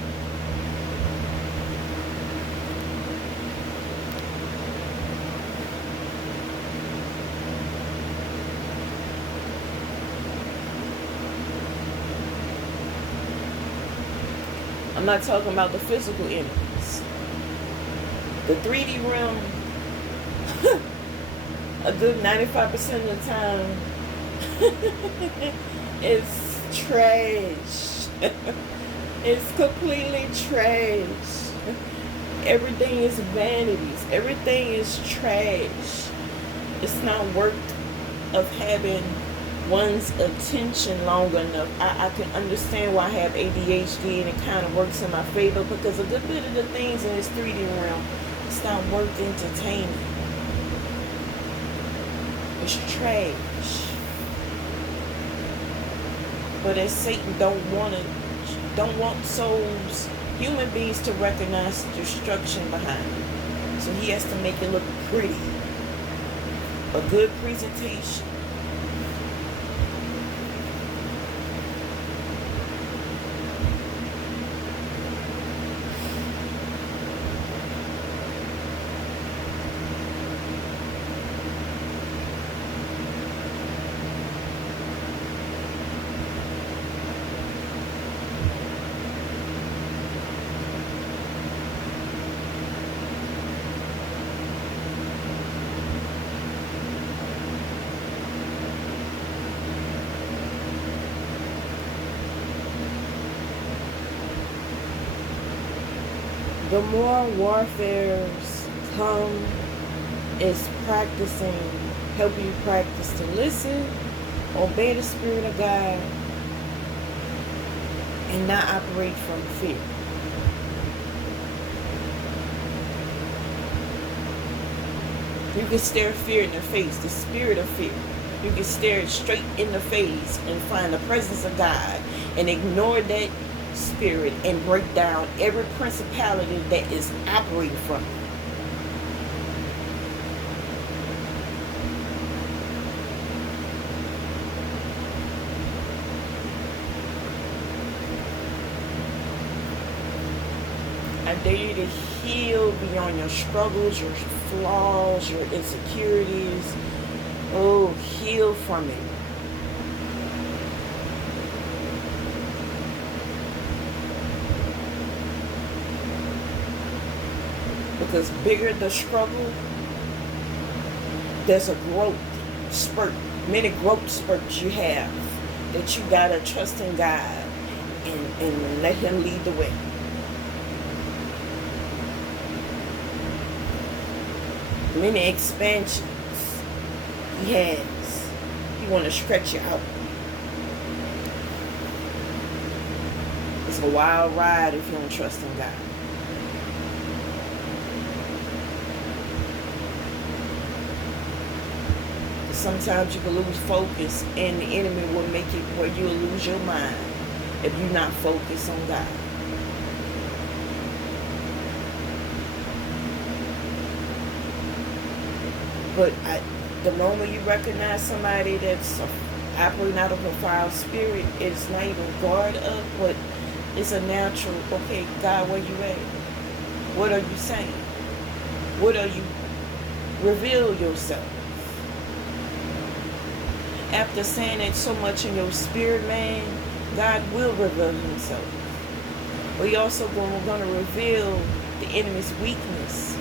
I'm not talking about the physical enemies. The 3D realm, a good 95% of the time, is trash. It's completely trash. Everything is vanities. Everything is trash. It's not worth of having one's attention long enough. I can understand why I have ADHD, and it kind of works in my favor, because a good bit of the things in this 3D realm, it's not worth entertaining. It's trash. But as Satan don't want souls, human beings, to recognize the destruction behind it. So he has to make it look pretty. A good presentation. The more warfares come, is practicing, help you practice to listen, obey the Spirit of God, and not operate from fear. You can stare fear in the face, the spirit of fear. You can stare it straight in the face and find the presence of God and ignore that spirit and break down every principality that is operating from it. I dare you to heal beyond your struggles, your flaws, your insecurities. Oh, heal from it. Because bigger the struggle, there's a growth spurt. Many growth spurts you have that you gotta trust in God and let Him lead the way. Many expansions He has. He want to stretch you out. It's a wild ride if you don't trust in God. Sometimes you can lose focus, and the enemy will make it where you'll lose your mind if you're not focused on God. But the moment you recognize somebody that's operating out of a foul spirit, it's not even guard up, but it's a natural, okay, God, where you at? What are you saying? What are you? Reveal yourself. After saying it so much in your spirit, man, God will reveal Himself. But He also going to reveal the enemy's weakness.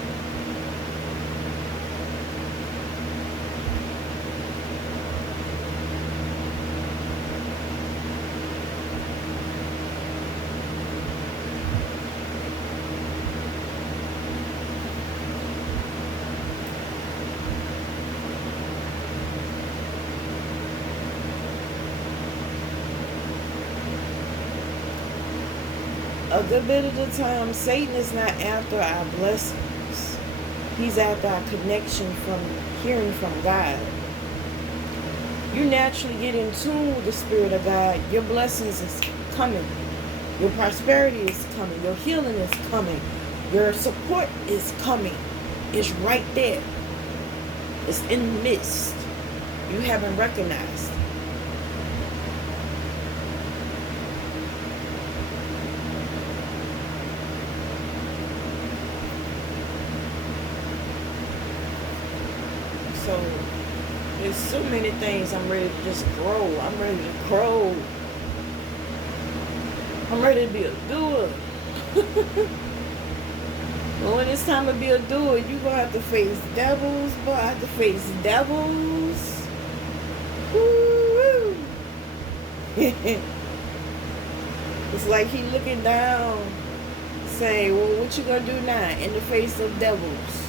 A good bit of the time, Satan is not after our blessings. He's after our connection from hearing from God. You naturally get in tune with the Spirit of God. Your blessings is coming. Your prosperity is coming. Your healing is coming. Your support is coming. It's right there. It's in the midst. You haven't recognized. So there's so many things I'm ready to just grow. I'm ready to grow. I'm ready to be a doer. But when it's time to be a doer, you're going to have to face devils. Boy, I have to face devils. Woo-woo. It's like he looking down, saying, well, what you going to do now in the face of devils?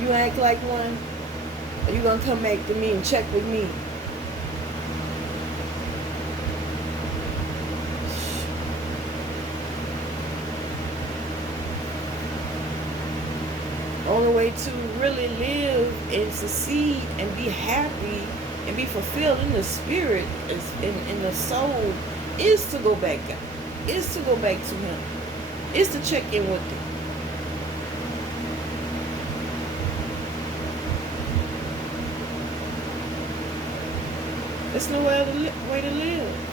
You act like one? Or you going to come back to me and check with me? Only way to really live and succeed and be happy and be fulfilled in the spirit, in the soul, is to go back out. Is to go back to him. Is to check in with him. There's no other way to live.